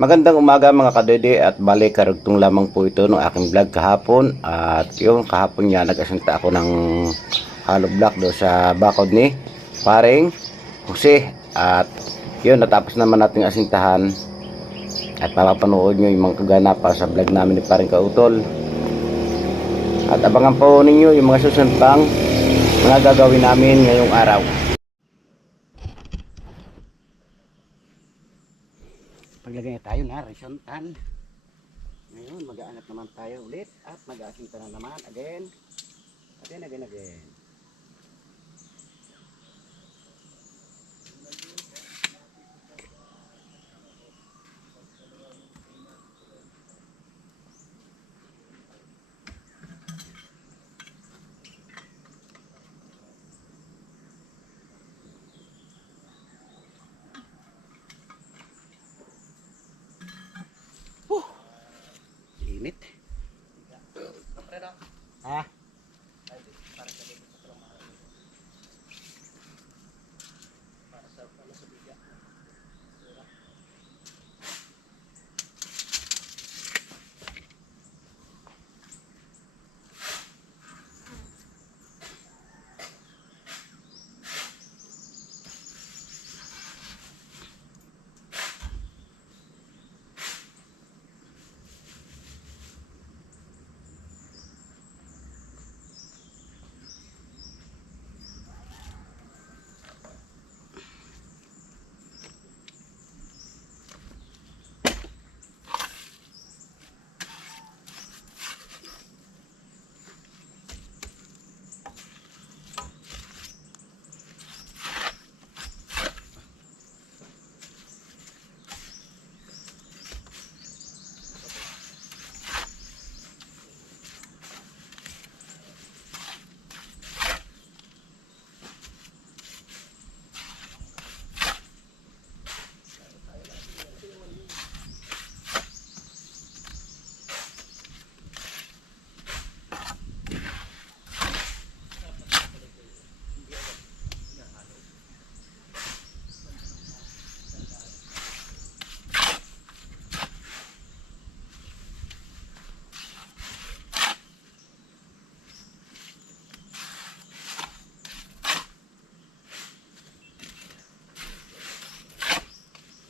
Magandang umaga mga kadede at balik karugtong lamang po ito ng aking vlog kahapon. At yung kahapon niya nag-asinta ako ng hollow block do sa bakod ni paring Jose. At yun, natapos naman natin asintahan at mapapanood nyo yung mga kaganapan sa vlog namin ni paring Kautol. At abangan po ninyo yung mga susunod pang mga gagawin namin ngayong araw. Paglagay na tayo na horizontal. Ngayon mag-aangat naman tayo ulit at mag-aasinta na naman again. Again. Init. Ha?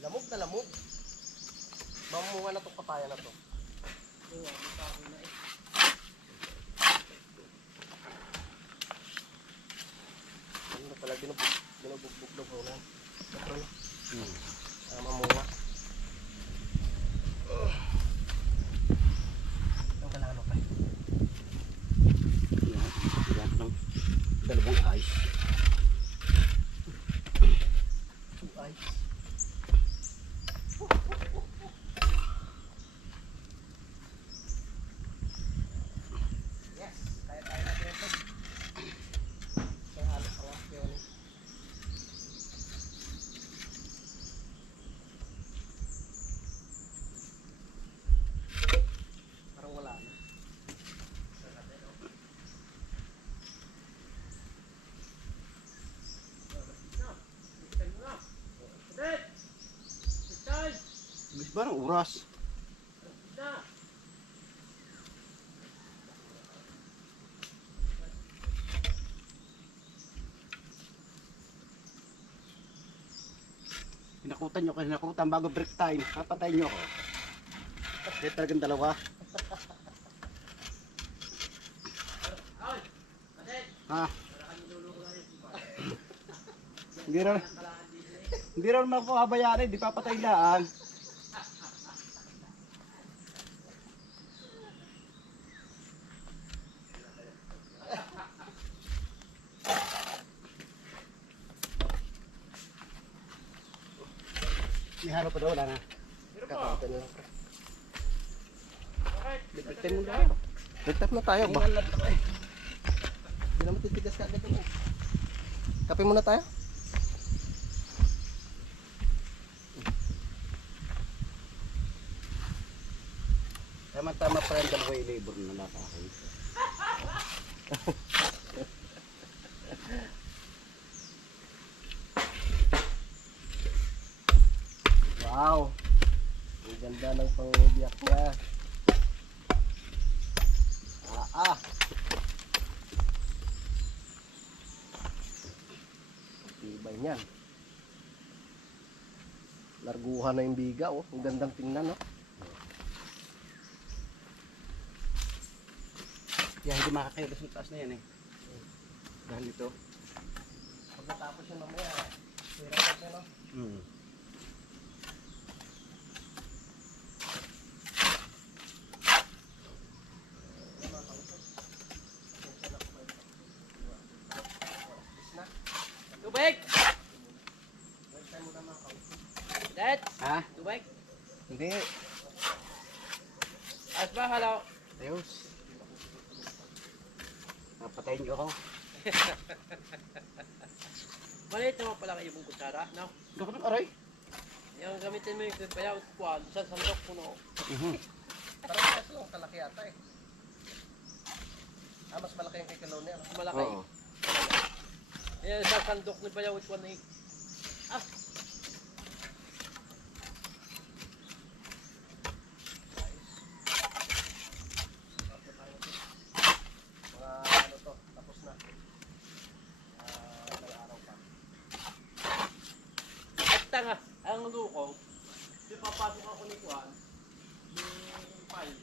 Lamog na lamog. Mamunga na itong papaya na to. Ano na pala, binubugbog na muna. Mamunga. Ang kalano pa. Yan ng dalawang ice. Ay. Yes, kaya tayo natin ito. Kaya halos ang yun. Parang wala na. Bis barang uras. Pinakutan nyo, pinakutan bago break time. Kapatay nyo ako. Kaya talagang dalawa. Ha? Hindi raw naman ako habayarin, di papatay laan. Ihalo pa daw, wala na. Kakautan na lang. Break time mo tayo. Break time na tayo ba? Hindi naman titigas ka agad yun. Kape muna tayo. Tama-tama pa rin dalawa yung labor na nakakin. Wow. Ganda ng pangbiyak niya. Tibay niyan. Larguhan na yung biga, oh. Ang gandang tingnan, oh. Kaya hindi makakayo sa taas na yan eh. Dahil ito. Pagkatapos yun mamaya, sira pa siya, no? Tubig! Dad! Ha? Tubig! Hindi. Ayos ba? Halaw? Ayos. Napatayin ko ako. Maliit naman pala kayo mong kutsara, no? Gano'n ng aray. Yung gamitin mo yung bayaw at kuwan, sa sandok puno. Parang kasi lang kalaki ata, eh. Mas malaki yung kay Kalone, ano? Malaki. Oo. Yan, sa sandok ni bayaw at kuwan eh. Ah! Mga ano to, tapos na. May araw pa. At tanga, ang luko, papasok ako ni kuwan, yung pile.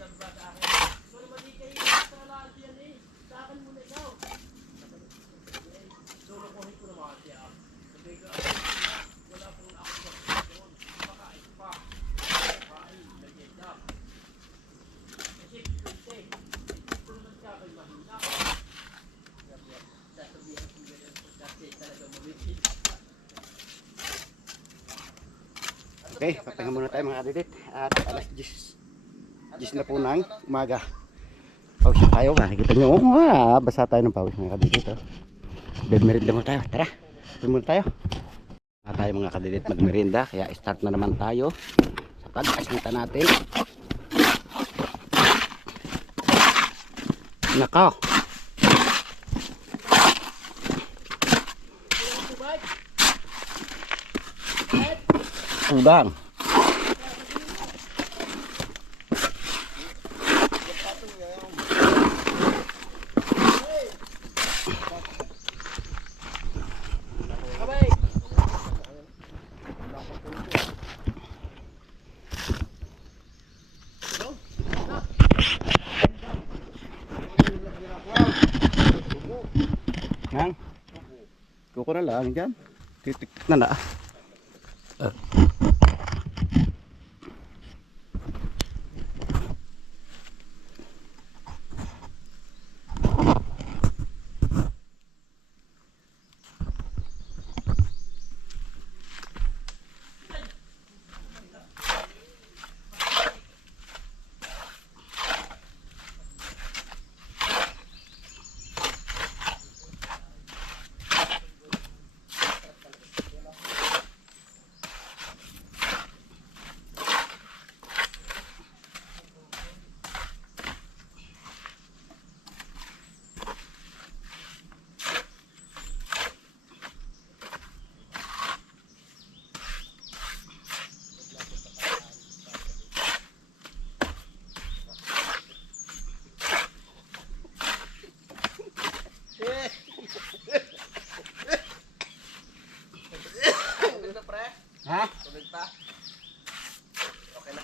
Damba sa akin. Pero mali kayo, sa lahat yan eh. Sa akin muna ikaw. Lulukuhin ko naman siya. Sabi ko, wala pong ako doon. Baka ito pa. Kain, lagyan na. Kasi, kasi, kung naman siya kay mahina. Sasabihan ko ganyan kasi talaga mabibig. Okay, papahinga muna tayo mga kadidit. At alas 10 na po ng umaga. Pawis na tayo. Nakikita nyo. Basa tayo ng pawis mga kadidit. Magmerienda muna tayo. Tara. Pawis muna tayo. Tayo mga kadidit magmerienda. Kaya start na naman tayo sa pag-asmita natin. Nako. Udang. Abay! Nang. Kuko na lang dyan. Titik na na. Tubig na, pre. Ha? Tubig pa. Okay na.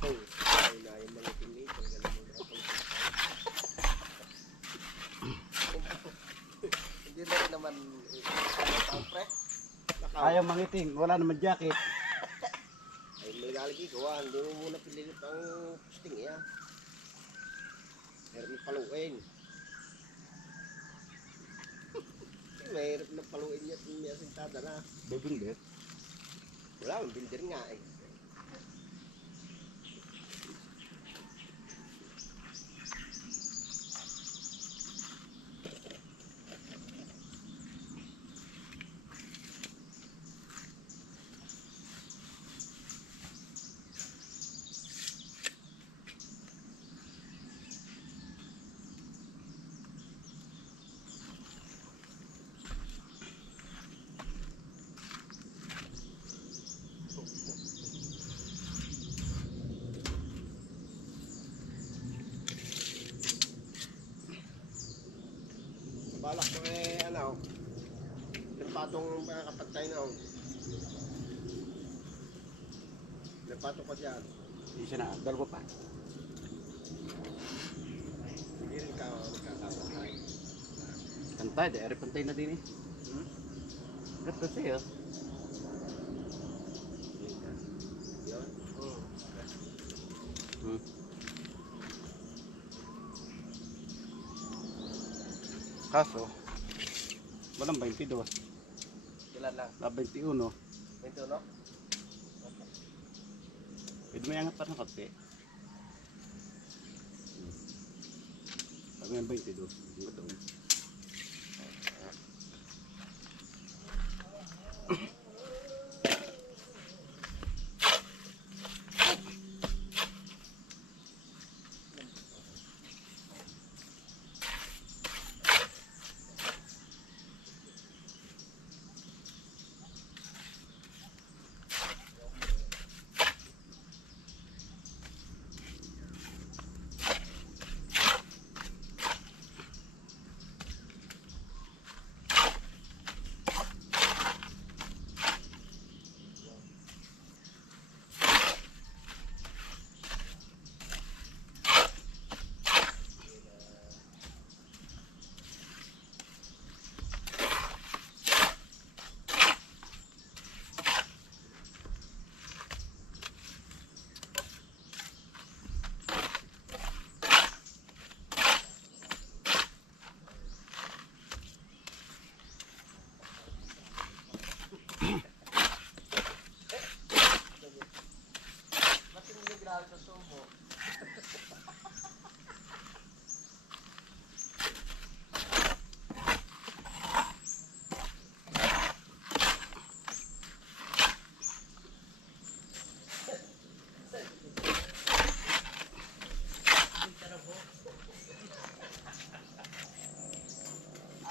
Ay na yung mga teammate. Ang galing mo na ito. Hindi na rin naman tao, pre. Ayaw mangiting. Wala naman jacket. Ay may lalagi ko. Hindi mo muna pililit ang posting yan. Meron yung paluin. Mahirap na paluin niya at may asintada na. Bebindet. Wala, ang builder nga eh. Balak ko ano, yung patong makakapagtay na ako. May patong ko dyan. Isa na, dalawa pa. Hindi rin ka magkakapagtay. Pantay, di ari pantay na din eh. Gato siya. Yun? Kaso, walang 22. Kailan lang? 21. Ito, no? Pwede may angat pa ng konti. Sabi ng 22. Ito.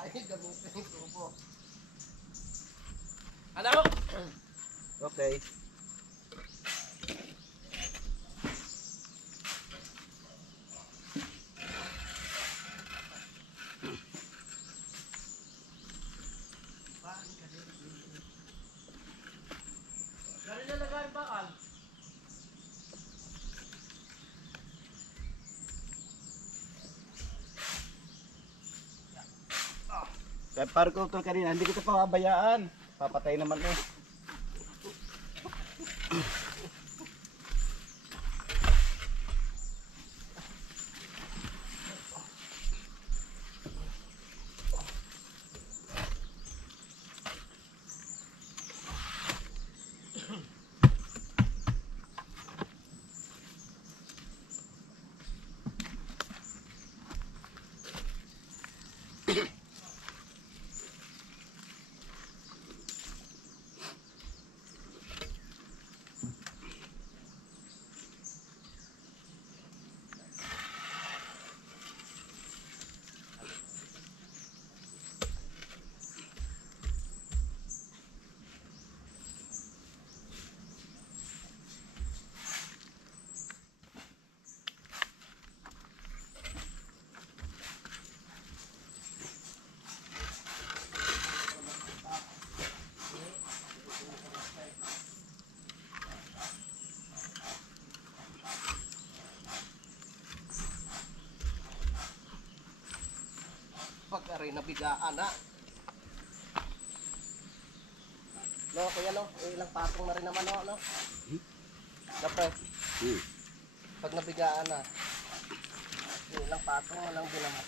Ay, gamitin yung tubo. Ano? Okay. Galing na lagay bakal. Kaya parang ko kanina, hindi kita pababayaan. Papatay naman eh. Pagka rin nabigaan ha. No, kuya no, ilang patong na rin naman no. Dapat pag nabigaan na. Ilang patong na lang din naman.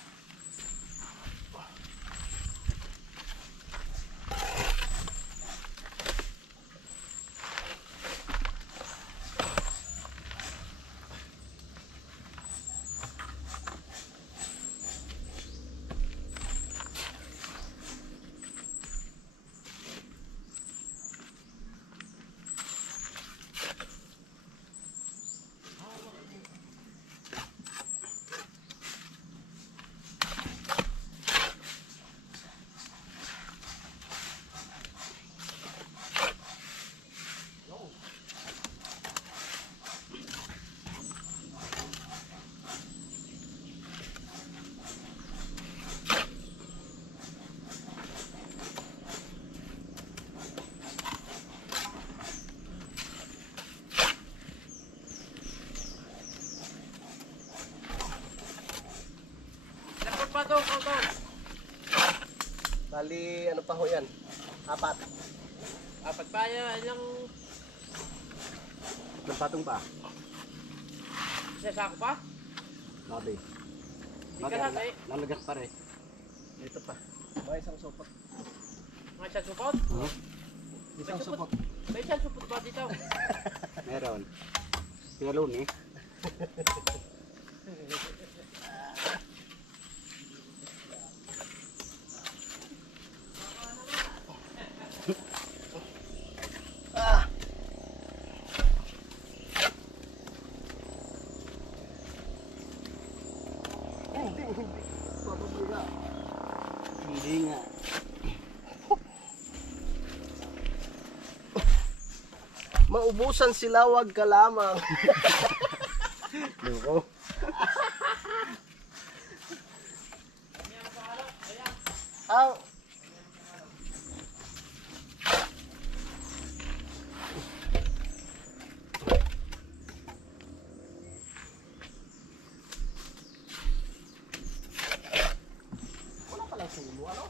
Bali, ano pa ho yan? 4. Apat pa yan, ilang Nagpatong pa. isa sako pa? Labi. Hindi ka natin. Nalagas pa rin. Dito pa. May isang supot. Mga isang supot? Isang supot. May isang supot ba dito? Meron. Pinalun eh. Hindi nga. Maubusan sila, wag ka lamang. Loko. Ang wala palang sulo, ano?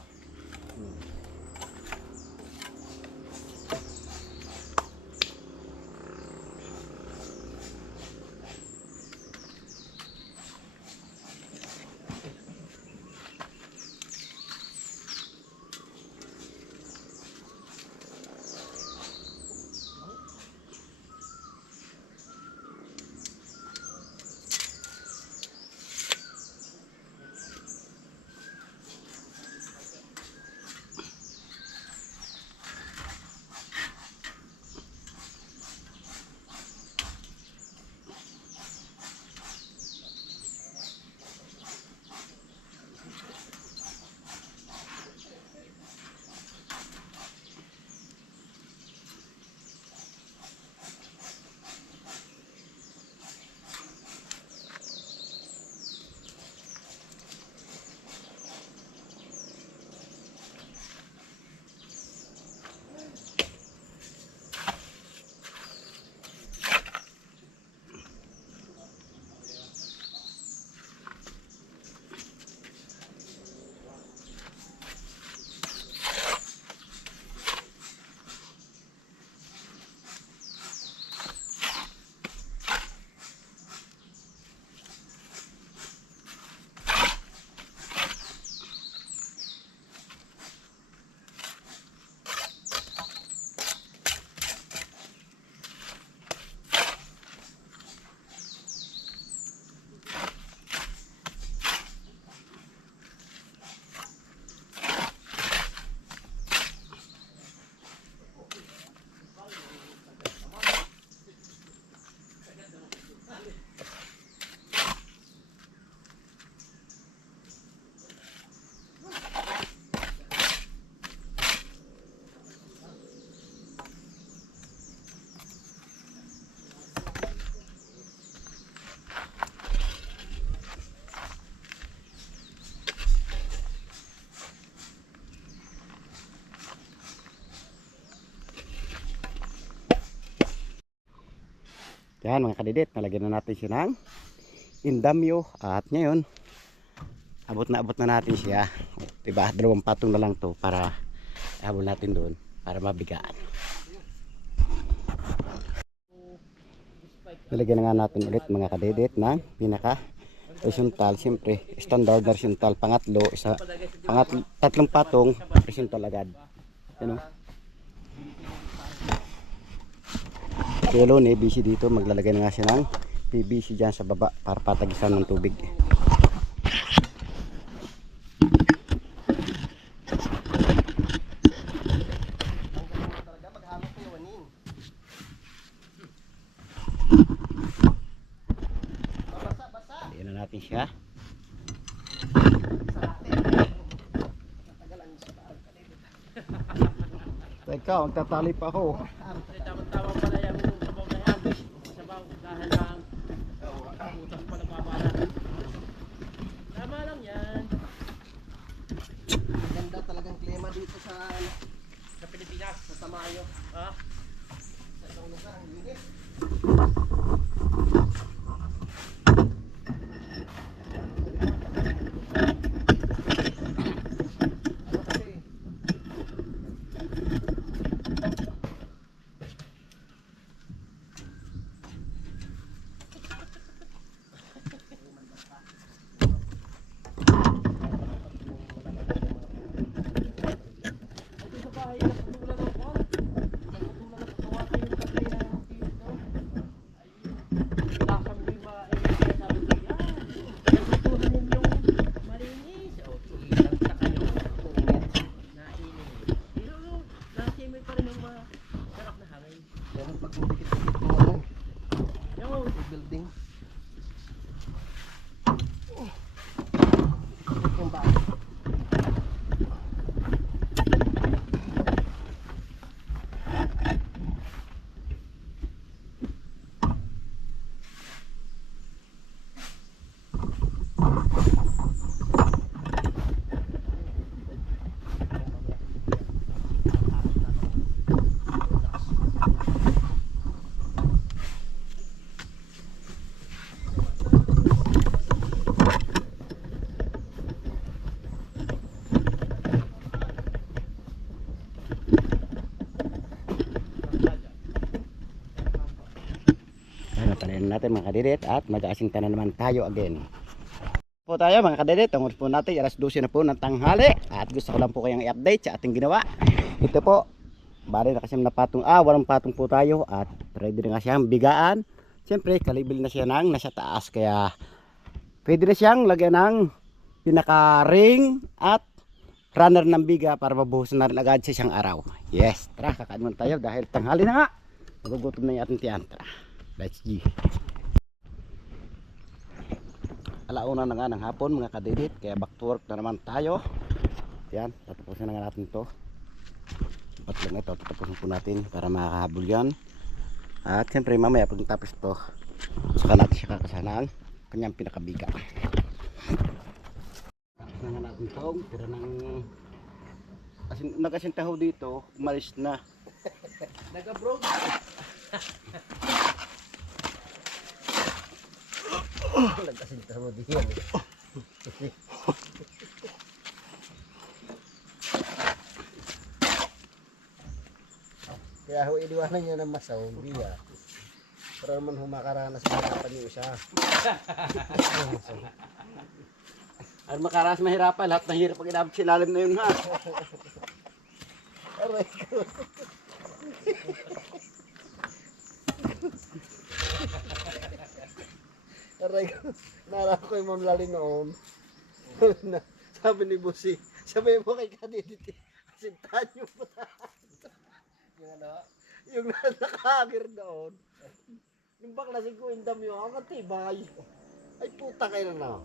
Yan mga kadidit, nalagyan na natin siya ng indamyo at ngayon abot na natin siya. Diba, 2 patong na lang to para abot natin doon para mabigaan. Nalagyan na nga natin ulit mga kadidit ng pinaka horizontal, siyempre standard na horizontal, pangatlo, tatlong patong horizontal agad. Ano? Kaya Lone, busy dito, maglalagay na nga siya ng PVC dyan sa baba para patagisan ng tubig. Talaga maghamit ko yung basa. Ayan na natin siya. Teka, magtatali pa ako. Tamang-tamang pala yung sabaw na yan. Sabaw dahil lang butas pa nagpapala. Tama lang yan. Ganda talagang klima dito sa Pilipinas. sa Tamayo. Ha? Sa isang lugar, ang linis. Ano kasi, bahay na putulan ng kon. Putulan ng patawatin yung tabi na ng dito. Ay, lasang mo yung mga sabi ko, yan. Nagustuhan ninyong malinis. O, sige, sa kayo. Nainit. Pero, nasimoy pa rin yung mga sarap na hangin. Pero pag dikit-dikit mo ano, Yung, building. Yung bahay. Ano palayan natin mga kadidet at mag-aasing tanan naman tayo again. Po tayo mga kadidet, tungkol po natin alas 12 na po ng tanghali at gusto ko lang po kayong i-update sa ating ginawa. Ito po, bali na kasi na patong, walang patong po tayo at ready na kasi ang bigaan. Siyempre kalibil na siya ng nasa taas kaya pwede na siyang lagyan ng pinaka-ring at runner ng biga para mabuhusan na rin agad sa isang araw. Yes, tara kakain muna tayo dahil tanghali na nga. Nagugutom na yung ating tiyan. Tara. Let's G. Alauna na nga ng hapon mga kadidit. Kaya back to work na naman tayo. Yan, tatapusin na nga natin to. Ba't lang ito, tatapusin po natin para makakahabol yan. At siyempre mamaya pag natapos ito, saka natin siya kakasanaan kanyang pinakabiga. Tapos na nga natin ito. Tira ng nagasintaho dito, umalis na. nag-abroad. Nagkasinta mo diyan. Kaya ho iniwanan niya ng masaw, biya. Para naman humakaranas ng hirapan yung isa. Ang makaras mahirapan, lahat ng hirap pag inabot sa ilalim na yun ha. Aray ko. Aray ko. Naalala ko yung mamlali noon. Sabi ni Busi, sabi mo kay Kadiditi, asintahan yung putahan. Yung ano? Yung nakahagir doon. Yung baklasin ko, indam yun, ang katibay. Ay puta kayo na.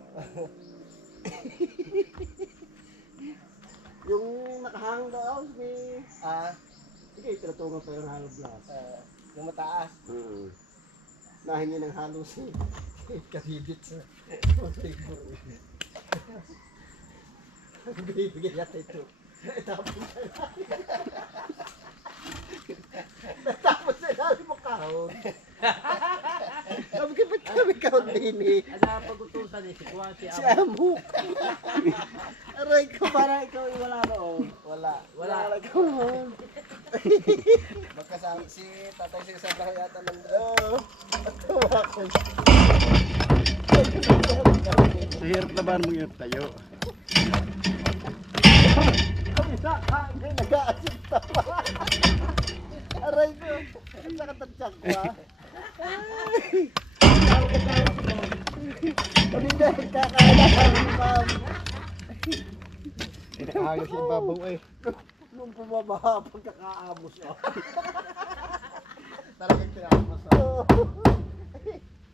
Yung nakahang doon, sige, tinatungan pa yung hollow block. Yung mataas. Nahingi ng halos Kadidit sa table. Bibigyan yata ito. Tapos na natin mo kahon. Sabi ko, ba't kami kahon din eh? Ano pag-utusan eh, si Kuwan, si Si Amo. Amok. Aray ko, parang ikaw ay wala noon. Wala kahon. Magkasama si tatay sa isang bahay yata ng Sa hirap na ba mo yun tayo? kami sa kanya nag-aasip tawa. Aray ko, ang nakatatsyak ko ah. Kami na nagkakaala kami ma'am. Nakahagos yung babaw eh. Nung pumabaha pagkakaamos oh. Talagang tinamos oh.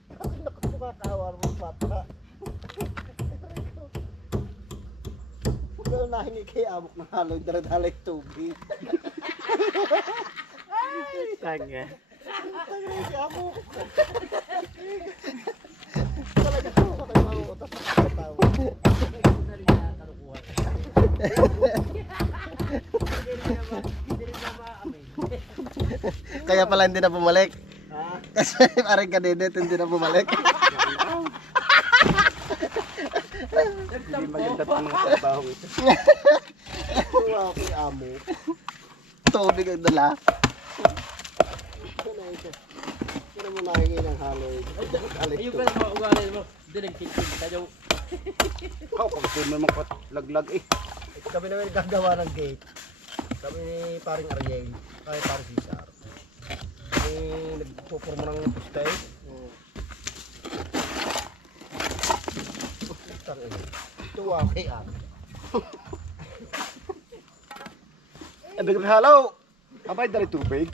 Kasi nakapukakawar mo pata. Pero nahingi kay Amok ng haloy, daradalay tubig. Tanga. Tagay si Amok. Talaga ako kayo makukutas sa katawa. Kaya pala hindi na bumalik. Ha? Kasi parang Kadidit hindi na bumalik. Hindi maganda pa mga trabaho ito. Tuwa ko kay Amok. Tubig ang dala. Sino mo nahingi ng haloy? Ay, daradalay Ayun tubig. ka na mga ugali mo. Dinig kitin. Kaya Pag-film mo laglag eh. Kami naman gagawa ng gate. Kami ni paring Ariel, kaya paring Cesar. Nagpuporma ng pustay. Tuwa kay Ari. Ang halaw. Abay dali tubig.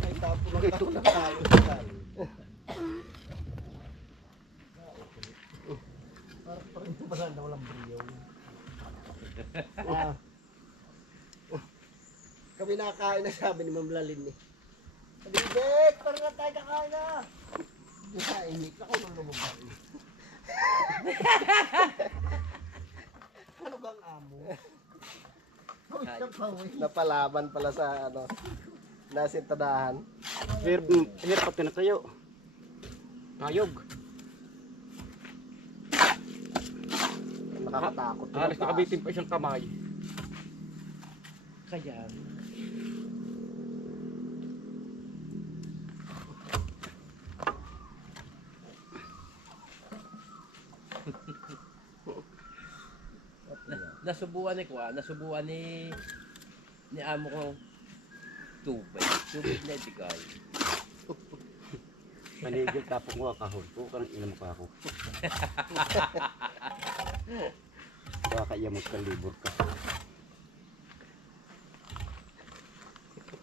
Ay tapo ng tapo na tayo. Parang pasan na walang briyo. Kami nakakain na sabi ni Ma'am Lalin eh. Sabi ni Bek, parang na tayo kakain na. Hindi sa inik, ako nang lumabas. Ano bang amo? Napalaban pala sa ano, nasintadahan. Hirap pag tinatayo. Ayog. Nakakatakot. Alis nakabitin pa siyang kamay. Kaya. Nasubuan ni Kwa, nasubuan ni amo ko tubig. Tubig na itigay. Manigil tapos mo kahon ko kanang ina mo ka ako. Baka iyamot ka libur ka.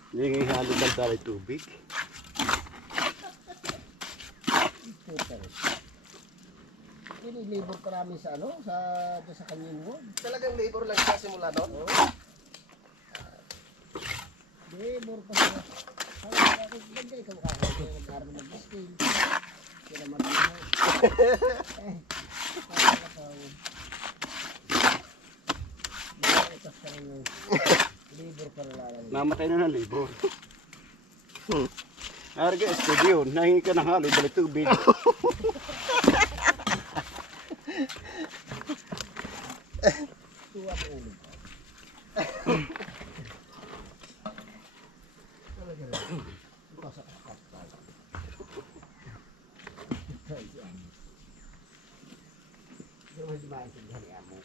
Hindi nga halo lang dali tubig. Labor pa namin sa ano, sa kanyang wood. Talagang labor lang siya simula noon. Labor pa siya. Sabi ko, ganda ikaw kakao. Nag-aaral mag-skill. Kaya naman mo. Labor pa lang. Namatay na ng libur. Arga studio, nahingi ka ng halo dali tubig. Tuwa ko ulo. Talaga lang. Pasak ka pa. Hindi mo maintindihan ni Amo.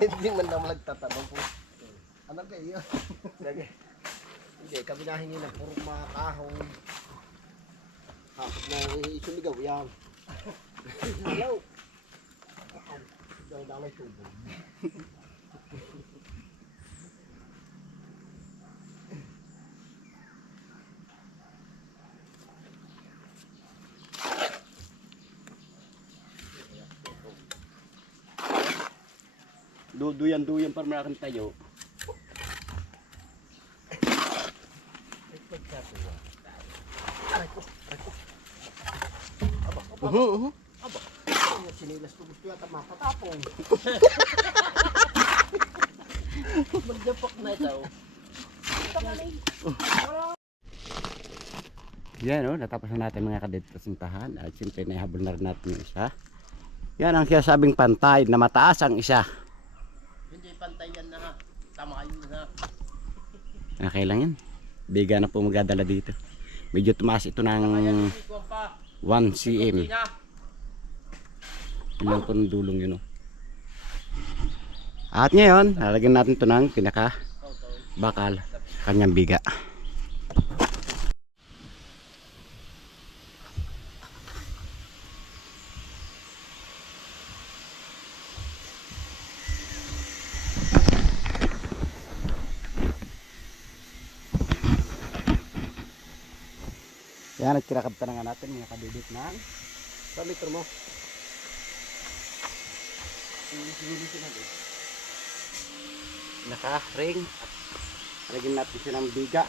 Hindi man naman nagtatanong po. Ano kayo? Hindi, kami nahingi ng puro mga kahong. Na isumigaw yan. Hello. Daw dalay tubo. Duyan para malaking tayo. Ang sinilas ko gusto yata mapatapong. Magdapak na ito. Yan o, natapos na natin mga kadit pasintahan. At siyempre naihabol na rin natin yung isa. Yan ang sinasabing pantay na mataas ang isa. Hindi pantay yan na ha. Tama yun na. Okay lang yan. Biga na po magdadala dito. Medyo tumaas ito ng 1 cm. Yun lang po ng dulong yun o. At ngayon, lalagyan natin ito ng pinaka bakal kanyang biga. Yan at kinakabta na nga natin mga kadidit ng Sa metro mo. naka-ring at lagyan natin siya ng biga.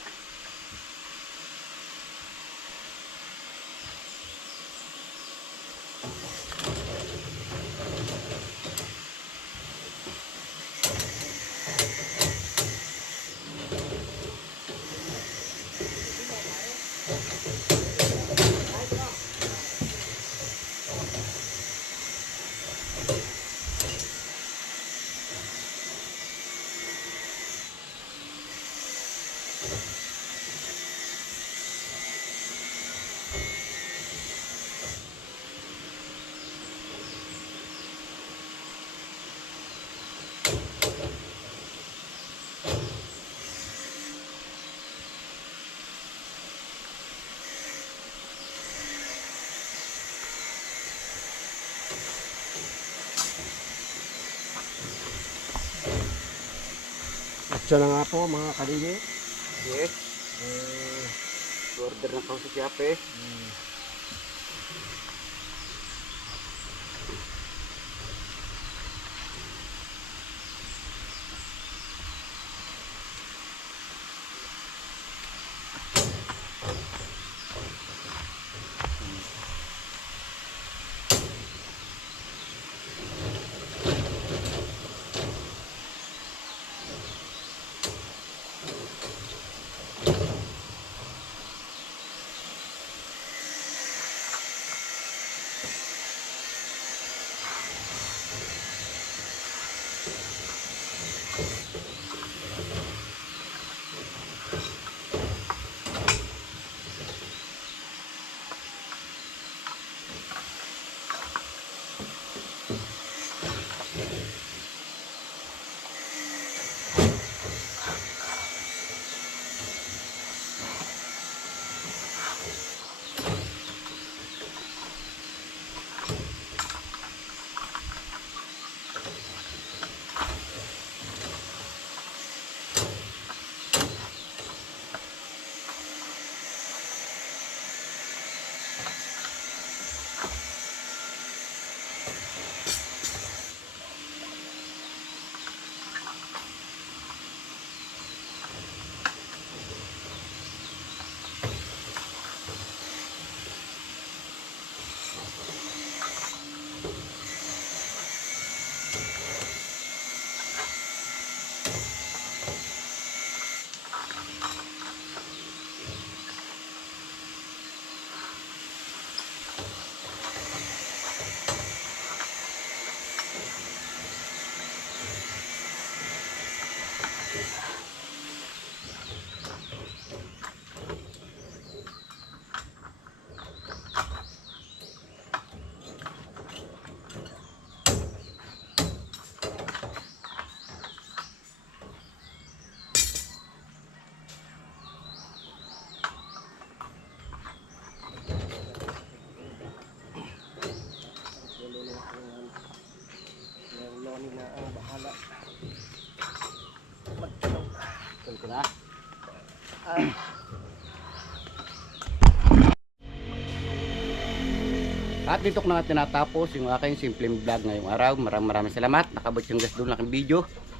Action na nga po mga kalili. Yes. Order na ako sa Shopee. Ito ko na. At dito ko na nga tinatapos yung aking simpleng vlog ngayong araw. Maraming salamat. Nakabot yung guys doon laking video.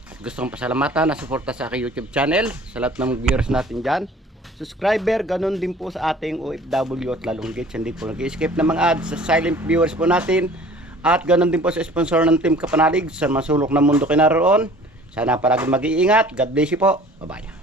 At gusto kong pasalamatan na suporta sa aking YouTube channel. Sa lahat ng viewers natin dyan. Subscriber, ganun din po sa ating OFW at lalong gates. Hindi po nag-escape ng mga ads sa silent viewers po natin. At ganun din po sa sponsor ng Team Kapanalig sa masulok ng mundo kinaroon. Sana palagi mag-iingat. God bless you po. Bye-bye.